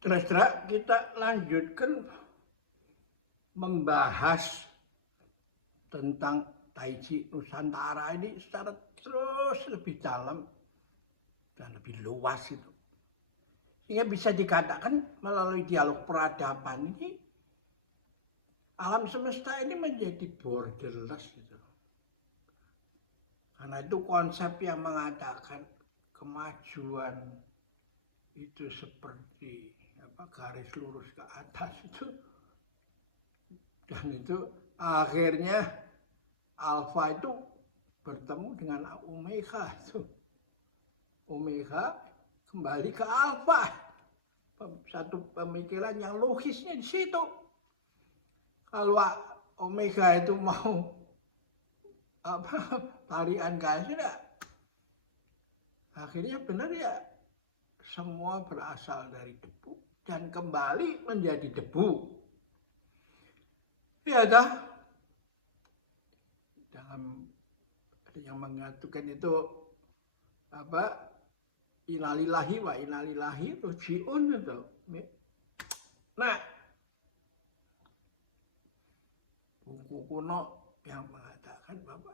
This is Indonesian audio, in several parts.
Terus kita lanjutkan membahas tentang Taiji Nusantara ini secara terus lebih dalam dan lebih luas itu. Sehingga bisa dikatakan melalui dialog peradaban ini alam semesta ini menjadi borderless gitu. Karena itu konsep yang mengatakan kemajuan itu seperti garis lurus ke atas itu, dan itu akhirnya alfa itu bertemu dengan omega itu. Omega kembali ke alfa. Satu pemikiran yang logisnya di situ. Kalau omega itu mau tarian gas ya, akhirnya benar ya, semua berasal dari debu dan kembali menjadi debu. Ya dah, dalam yang mengatakan itu innalillahi wa inna ilaihi raji'un itu. Nah, buku kuno yang mengatakan bahwa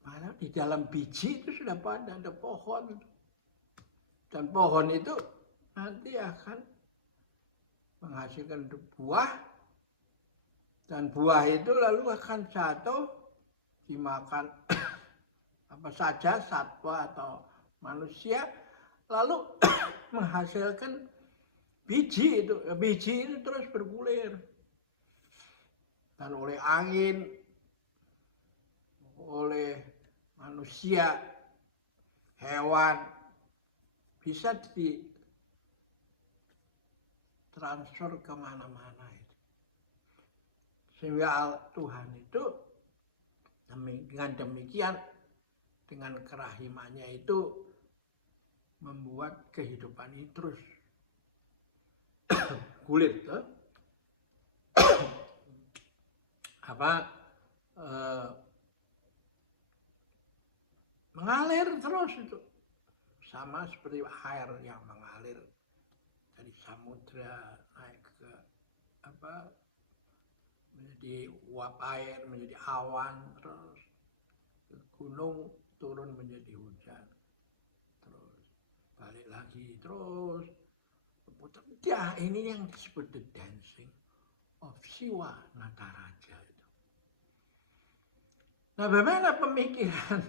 mana di dalam biji itu sudah ada pohon, dan pohon itu nanti akan menghasilkan buah, dan buah itu lalu akan jatuh dimakan apa saja, satwa atau manusia, lalu menghasilkan biji itu. Biji itu terus bergulir, dan oleh angin, oleh manusia, hewan, bisa ditransfer kemana-mana itu. Sehingga Tuhan itu dengan demikian, dengan kerahimannya itu membuat kehidupan ini terus gulir tuh. Mengalir terus itu, sama seperti air yang mengalir dari samudra naik ke menjadi uap air, menjadi awan, terus ke gunung turun menjadi hujan, terus balik lagi, terus putar. Ya, ini yang disebut the dancing of Siwa Nataraja itu. Nah, bagaimana pemikiran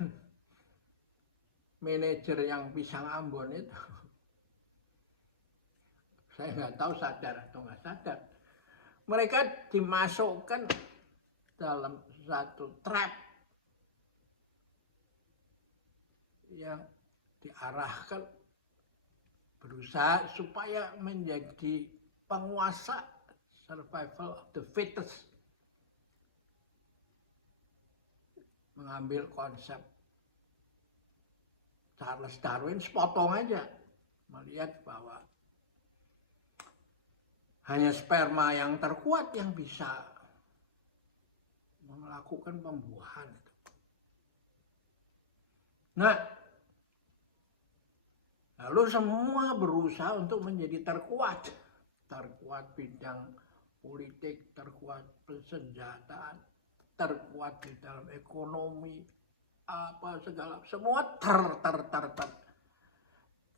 manajer yang pisang Ambon itu? Saya nggak tahu sadar atau nggak sadar. Mereka dimasukkan dalam satu trap yang diarahkan berusaha supaya menjadi penguasa, survival of the fittest. Mengambil konsep Charles Darwin, sepotong aja, melihat bahwa hanya sperma yang terkuat yang bisa melakukan pembuahan. Nah, lalu semua berusaha untuk menjadi terkuat bidang politik, terkuat persenjataan, terkuat di dalam ekonomi, apa segala, semua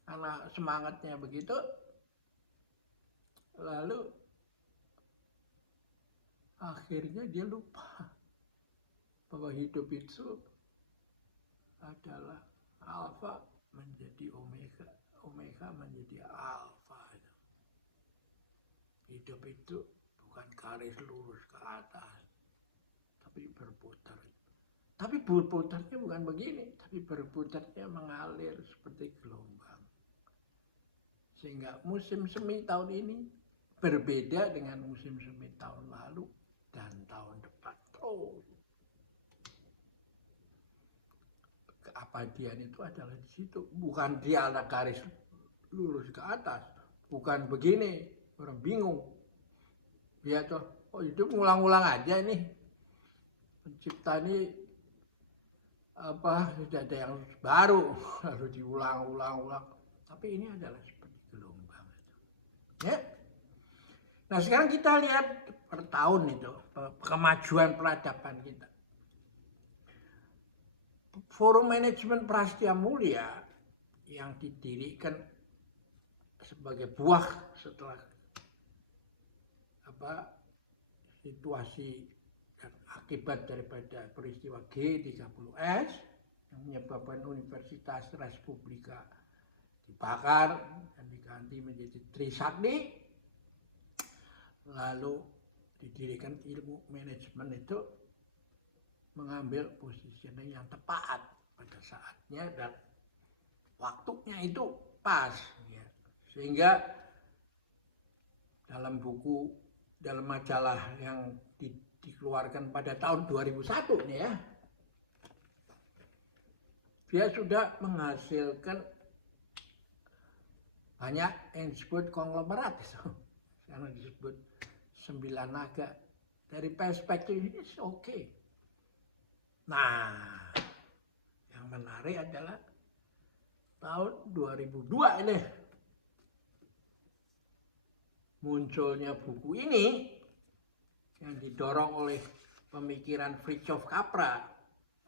karena semangatnya begitu. Lalu akhirnya dia lupa bahwa hidup itu adalah alfa menjadi omega, omega menjadi alfa. Hidup itu bukan garis lurus ke atas, tapi berputar. Tapi berputarnya bukan begini, tapi berputarnya mengalir seperti gelombang. Sehingga musim semi tahun ini berbeda dengan musim semi tahun lalu dan tahun depan. Keabadian itu adalah di situ, bukan dia ada garis lurus ke atas, bukan begini, orang bingung. Ya toh, hidup ngulang-ulang aja nih. Pencipta ini tidak ada yang baru, harus diulang-ulang. Tapi ini adalah seperti gelombang. Nah sekarang kita lihat per tahun itu kemajuan peradaban kita. Forum Manajemen Prasetya Mulia yang didirikan sebagai buah setelah situasi dan akibat daripada peristiwa G30S yang menyebabkan Universitas Respublika dibakar dan diganti menjadi Trisakti, lalu didirikan ilmu manajemen itu mengambil positioning yang tepat pada saatnya dan waktunya itu pas ya. Sehingga dalam majalah yang dikeluarkan pada tahun 2001 nih ya, dia sudah menghasilkan banyak yang disebut konglomerat, karena disebut 9 naga. Dari perspektif ini oke. Nah, yang menarik adalah tahun 2002 ini munculnya buku ini yang didorong oleh pemikiran Fritjof Capra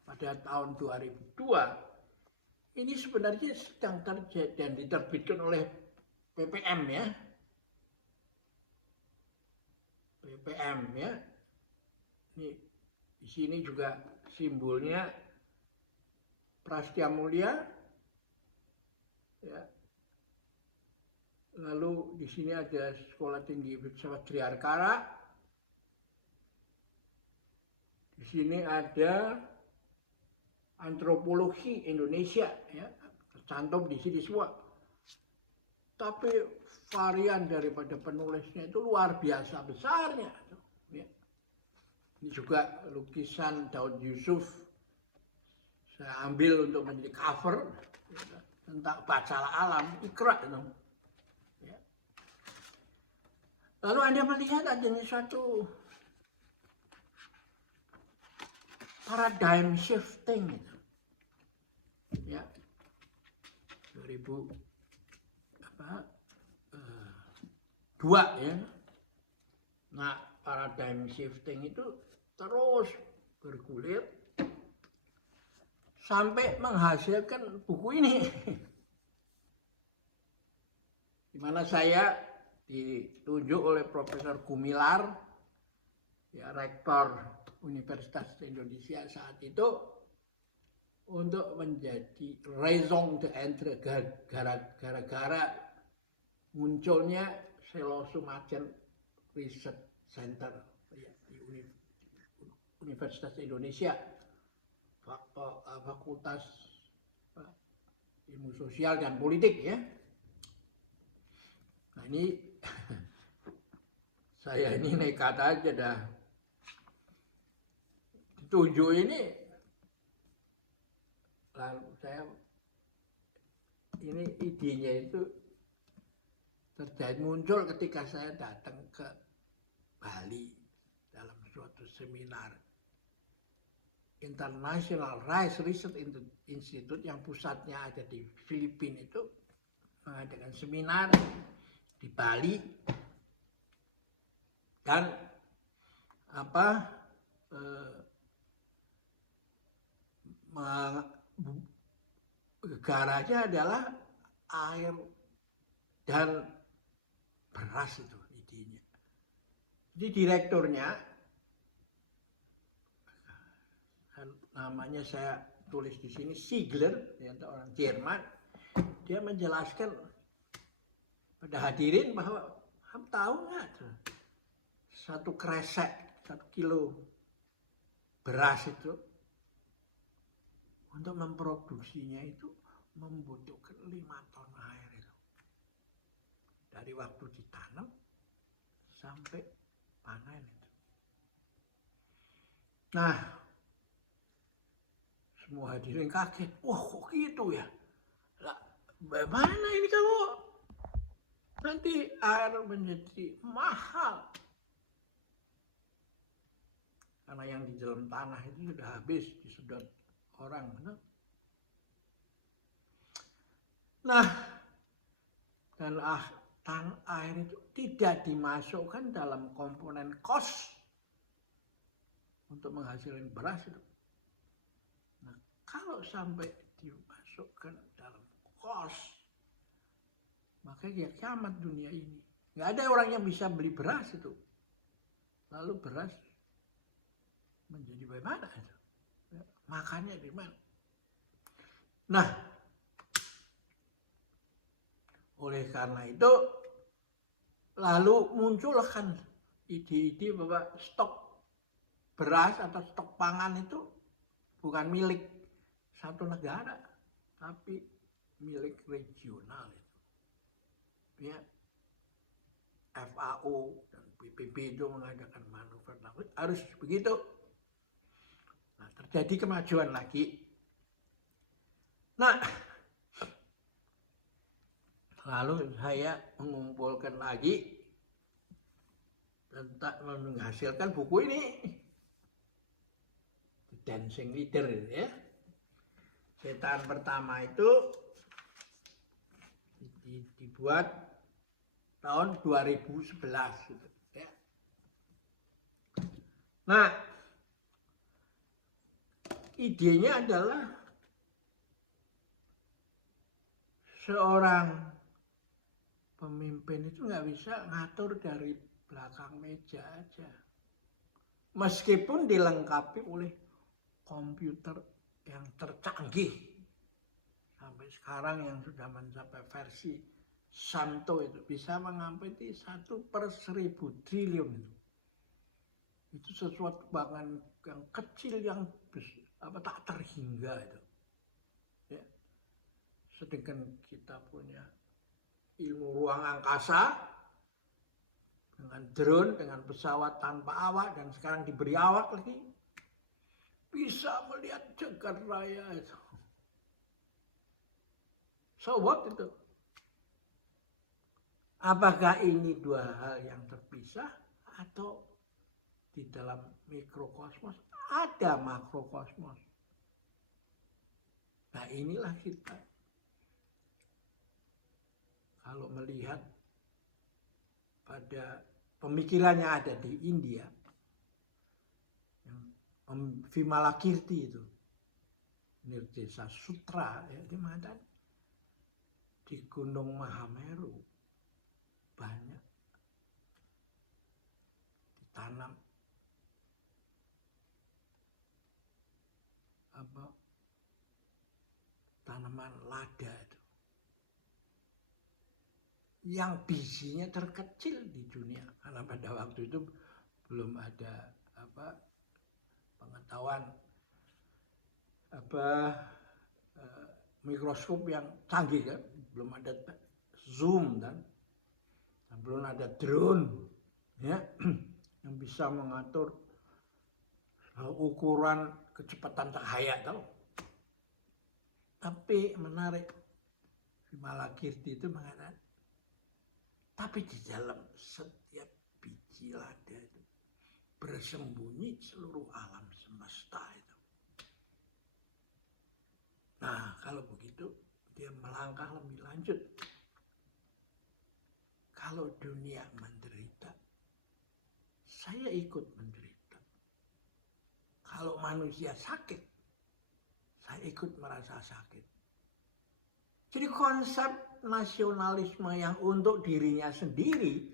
pada tahun 2002. Ini sebenarnya sedang terjadi dan diterbitkan oleh PPM ya. PPM ya. Ini di sini juga simbolnya Prasetya Mulia ya. Lalu di sini ada Sekolah Tinggi Filsafat Triarkara. Di sini ada Antropologi Indonesia ya, tercantum di sini semua. Tapi varian daripada penulisnya itu luar biasa besarnya. Ya. Ini juga lukisan Daud Yusuf. Saya ambil untuk menjadi cover ya, tentang Bacalah Alam, Iqra itu. Ya. Lalu Anda melihat adanya suatu paradigm shifting itu. Ya. 2002 ya. Nah, paradigm shifting itu terus bergulir sampai menghasilkan buku ini. Di mana saya ditunjuk oleh Profesor Gumilar, ya, Rektor Universitas Indonesia saat itu, untuk menjadi raison d'être gara-gara munculnya Selosumajen Research Center ya, di Universitas Indonesia, Fakultas Ilmu Sosial dan Politik ya. Nah ini saya ini nekat aja dah. Ditunjuk ini, lalu saya ini idenya itu terjadi muncul ketika saya datang ke Bali dalam suatu seminar International Rice Research Institute yang pusatnya ada di Filipina itu mengadakan seminar di Bali dan negaranya adalah air dan beras itu idenya. Jadi direkturnya namanya saya tulis di sini Ziegler, ya, orang Jerman. Dia menjelaskan pada hadirin bahwa kamu tahu nggak satu kresek 1 kilo beras itu untuk memproduksinya itu membutuhkan 5 ton air itu. Dari waktu ditanam sampai panen itu. Nah, semua hadirin kaget. Wah, kok gitu ya? Lah, bagaimana ini kalau nanti air menjadi mahal? Karena yang di dalam tanah itu sudah habis disedot orang. Nah, dan tanah air itu tidak dimasukkan dalam komponen cost untuk menghasilkan beras itu. Nah, kalau sampai dimasukkan dalam cost, maka ya kiamat dunia ini. Nggak ada orang yang bisa beli beras itu. Lalu beras menjadi bagaimana itu? Makannya di mana? Nah, oleh karena itu, lalu munculkan ide-ide bahwa stok beras atau stok pangan itu bukan milik satu negara, tapi milik regional itu. Ya, FAO dan PBB itu mengadakan manuver, harus begitu. Nah, terjadi kemajuan lagi. Nah, lalu saya mengumpulkan lagi tentang menghasilkan buku ini, The Dancing Leader, ya. Cetakan pertama itu dibuat tahun 2011 gitu, ya. Nah, idenya adalah seorang pemimpin itu nggak bisa ngatur dari belakang meja aja. Meskipun dilengkapi oleh komputer yang tercanggih. Sampai sekarang yang sudah mencapai versi Santo itu bisa mengamati 1/1000 triliun itu. Itu sesuatu bangan yang kecil yang tak terhingga itu. Ya. Sedangkan kita punya ilmu ruang angkasa dengan drone, dengan pesawat tanpa awak, dan sekarang diberi awak lagi, bisa melihat jagat raya itu. So what itu? Apakah ini dua hal yang terpisah atau di dalam mikrokosmos ada makrokosmos? Nah, inilah kita kalau melihat pada pemikirannya ada di India, Vimalakirti itu, Nirdesa Sutra, ya, di mana di Gunung Mahameru banyak ditanam tanaman lada itu, yang bijinya terkecil di dunia, karena pada waktu itu belum ada pengetahuan mikroskop yang canggih, kan, belum ada zoom, dan belum ada drone, ya, yang bisa mengatur ukuran kecepatan cahaya, tahu. Tapi menarik, Vimalakirti itu mengatakan, tapi di dalam setiap biji lada itu bersembunyi seluruh alam semesta itu. Nah, kalau begitu dia melangkah lebih lanjut. Kalau dunia menderita, saya ikut menderita. Kalau manusia sakit, saya ikut merasa sakit. Jadi konsep nasionalisme yang untuk dirinya sendiri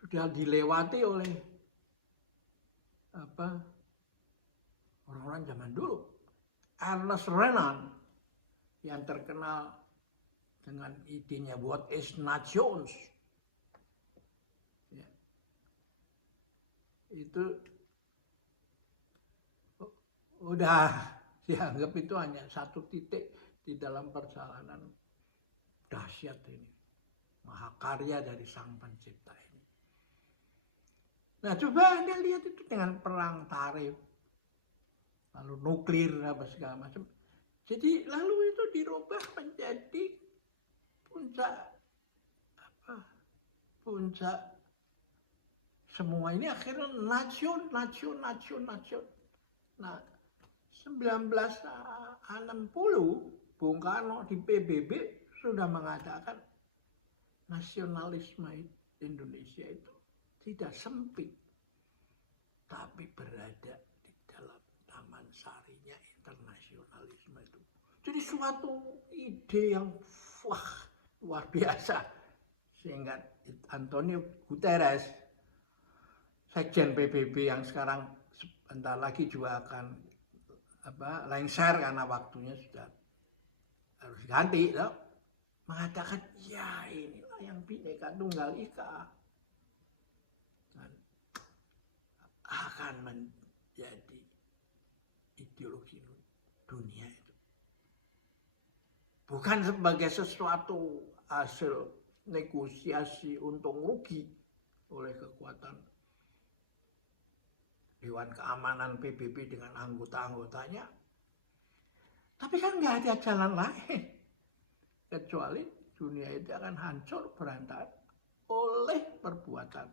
sudah dilewati oleh orang-orang zaman dulu. Ernest Renan yang terkenal dengan idenya What is Nations, ya, itu udah dianggap itu hanya satu titik di dalam perjalanan dahsyat ini, mahakarya dari Sang Pencipta ini. Nah, coba Anda lihat itu dengan perang tarif, lalu nuklir, apa segala macam. Jadi lalu itu dirubah menjadi puncak semua ini akhirnya nation. Nah, 1960 Bung Karno di PBB sudah mengatakan nasionalisme Indonesia itu tidak sempit, tapi berada di dalam taman sarinya internasionalisme itu. Jadi suatu ide yang wah, luar biasa. Sehingga Antonio Guterres, Sekjen PBB yang sekarang sebentar lagi juga akan lengser karena waktunya sudah harus ganti, mengatakan ya inilah yang Bhinneka Tunggal Ika dan akan menjadi ideologi dunia itu, bukan sebagai sesuatu hasil negosiasi untung rugi oleh kekuatan Dewan Keamanan PBB dengan anggota-anggotanya, tapi kan nggak ada jalan lain kecuali dunia itu akan hancur berantakan oleh perbuatan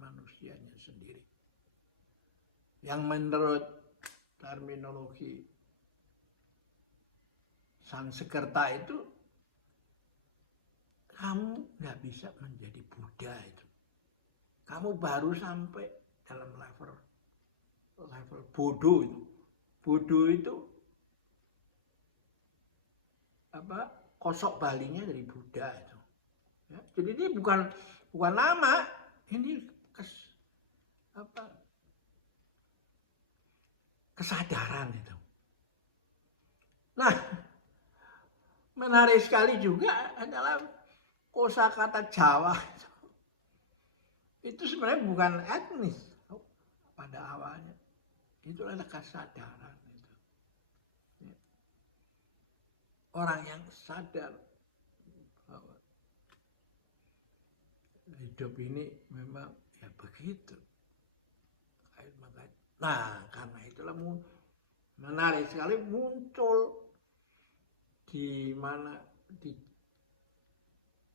manusianya sendiri. Yang menurut terminologi Sanskerta itu, kamu nggak bisa menjadi Buddha itu. Kamu baru sampai dalam level bodoh itu. Bodoh itu kosok balinya dari Buddha itu. Ya, jadi ini bukan nama, ini kesadaran itu. Nah, menarik sekali juga adalah kosakata Jawa itu sebenarnya bukan etnis pada awalnya, itu adalah kesadaran itu. Orang yang sadar bahwa hidup ini memang ya begitu. Nah, karena itulah menarik sekali muncul di mana di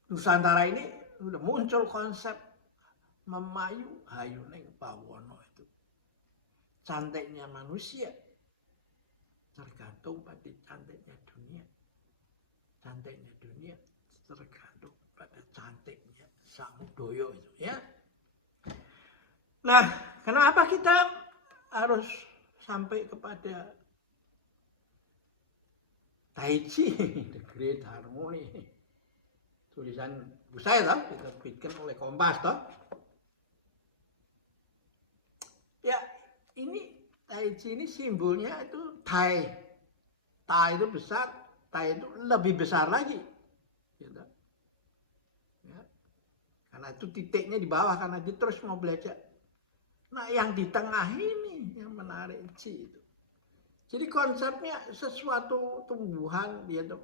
Nusantara ini sudah muncul konsep memayu hayuning pawono itu. Cantiknya manusia tergantung pada cantiknya dunia. Cantiknya dunia tergantung pada cantiknya Samudaya itu, ya. Nah, kenapa kita harus sampai kepada Tai Chi, The Great Harmony? Tulisan Bu saya toh, diterbitkan oleh Kompas toh. Ya, ini Tai Chi ini simbolnya itu Tai. Tai itu besar, Tai itu lebih besar lagi. Gitu. Ya. Karena itu titiknya di bawah, karena dia terus mau belajar. Nah, yang di tengah ini yang menarik Chi itu. Jadi konsepnya sesuatu tumbuhan, yaitu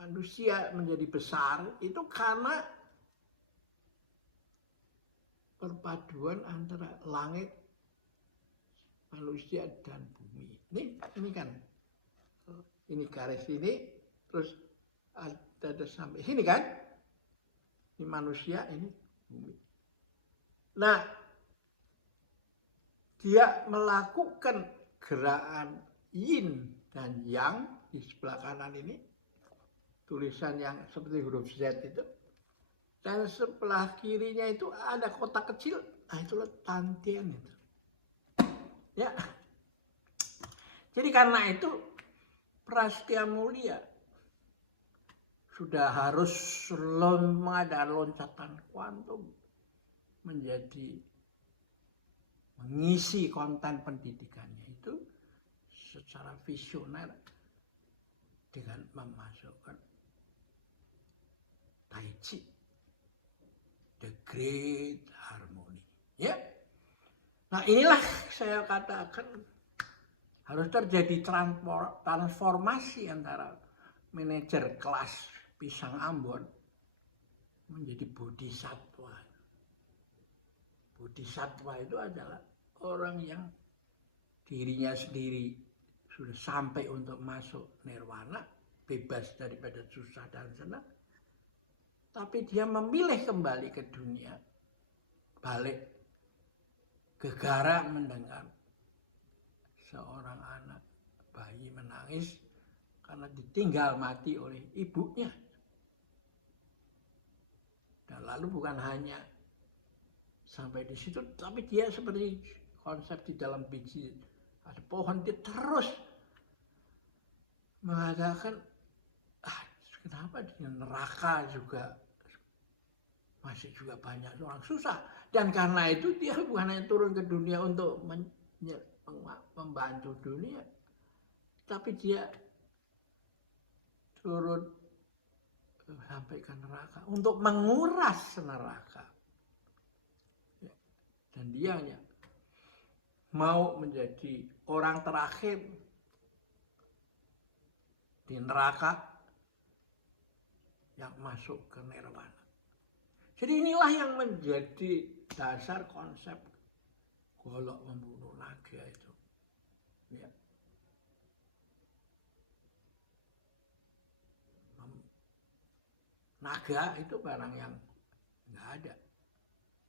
manusia menjadi besar, itu karena perpaduan antara langit, manusia, dan bumi. Ini kan, ini garis ini, terus ada sampai sini kan, ini manusia, ini bumi. Nah, dia melakukan gerakan yin dan yang di sebelah kanan ini, tulisan yang seperti huruf Z itu, dan sebelah kirinya itu ada kotak kecil, nah itulah Tantian itu. Ya, jadi karena itu Prastya Mulia sudah harus mengadakan loncatan kuantum menjadi mengisi konten pendidikannya itu secara visioner dengan memasukkan Tai Chi, The Great Harmony. Ya. Nah, inilah saya katakan harus terjadi transformasi antara manajer kelas pisang Ambon menjadi bodhisattva. Bodhisattva itu adalah orang yang dirinya sendiri sudah sampai untuk masuk nirwana, bebas daripada susah dan senang, tapi dia memilih kembali ke dunia, balik gegara mendengar seorang anak bayi menangis karena ditinggal mati oleh ibunya dalam Lalu bukan hanya sampai di situ, tapi dia seperti konsep di dalam biji ada pohon, dia terus mengatakan, kenapa di neraka juga masih juga banyak orang susah. Dan karena itu dia bukan hanya turun ke dunia untuk membantu dunia, tapi dia turun sampai ke neraka untuk menguras neraka. Dan dia hanya mau menjadi orang terakhir di neraka yang masuk ke nirwana. Jadi inilah yang menjadi dasar konsep golok membunuh naga itu. Ya. Naga itu barang yang nggak ada,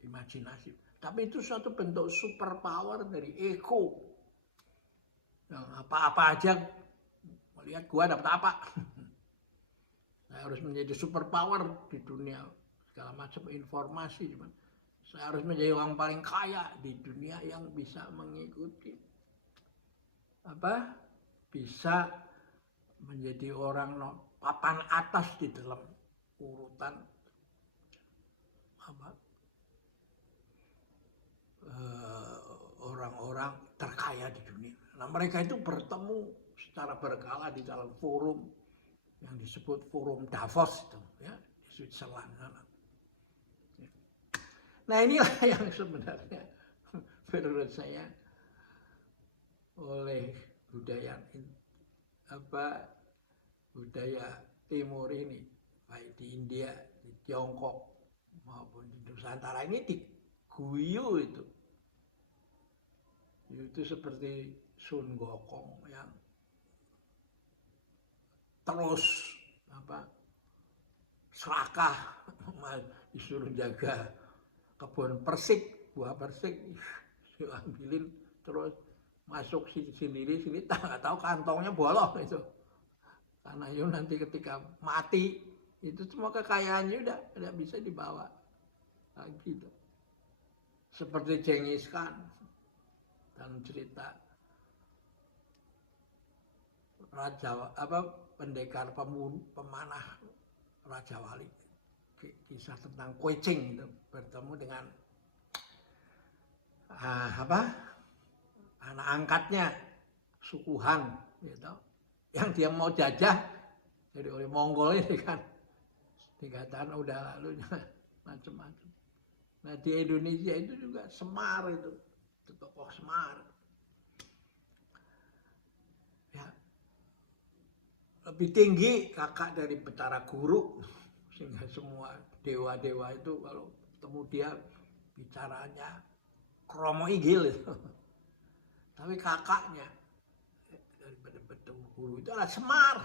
imajinasi. Tapi itu suatu bentuk super power dari ego. Yang apa-apa aja melihat gua dapat apa. Saya harus menjadi super power di dunia, segala macam informasi. Saya harus menjadi orang paling kaya di dunia yang bisa mengikuti bisa menjadi orang papan atas di dalam urutan orang-orang terkaya di dunia. Nah, mereka itu bertemu secara berkala di dalam forum yang disebut forum Davos itu, ya, di Switzerland. Nah, inilah yang sebenarnya menurut saya oleh budaya timur ini, baik di India, di Tiongkok maupun di Nusantara ini diguyu itu seperti Sun Gokong yang terus serakah disuruh jaga kebun persik, buah persik diambilin terus masuk sendiri nggak tahu kantongnya bolong itu. Karena itu nanti ketika mati itu semua kekayaannya udah bisa dibawa lagi tuh. Seperti Genghis Khan dalam cerita pendekar pemanah Raja Wali, kisah tentang Kuecing itu bertemu dengan anak angkatnya suku Han gitu, yang dia mau jajah jadi oleh Mongol ini kan, dikatakan udah lalu macam-macam. Nah, di Indonesia itu juga Semar itu tokoh Semar. Ya, lebih tinggi kakak dari Betara Guru, sehingga semua dewa-dewa itu kalau ketemu dia bicaranya kromo igil itu. Tapi kakaknya daripada bertemu guru itu adalah Semar.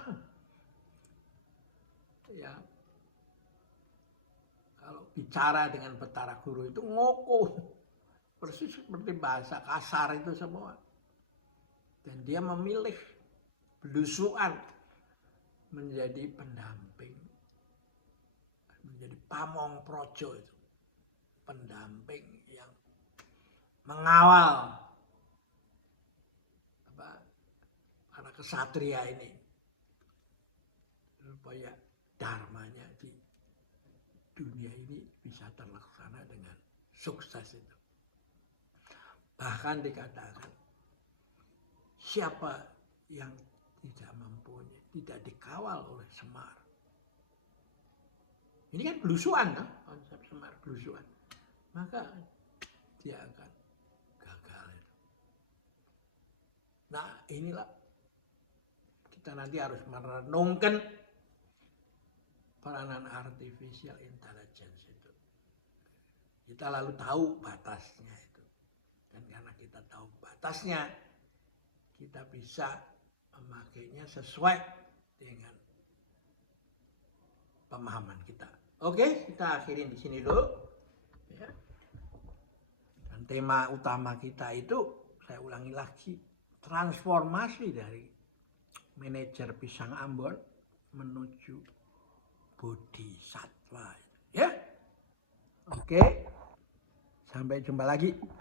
Ya, kalau bicara dengan Betara Guru itu ngoko, persis seperti bahasa kasar itu semua. Dan dia memilih belusuan menjadi pendamping, menjadi pamong projo itu, pendamping yang mengawal para kesatria ini supaya dharmanya di dunia ini bisa terlaksana dengan sukses itu. Bahkan dikatakan siapa yang tidak mempunyai, tidak dikawal oleh Semar. Ini kan belusuan, kan? Konsep Semar belusuan. Maka dia akan gagal. Nah, inilah kita nanti harus merenungkan peranan artificial intelligence itu. Kita lalu tahu batasnya itu. Dan karena kita tahu batasnya, kita bisa memakainya sesuai dengan pemahaman kita. Oke, kita akhirin di sini dulu. Ya. Dan tema utama kita itu, saya ulangi lagi, transformasi dari manajer pisang Ambon menuju bodhisattva. Ya, Oke, sampai jumpa lagi.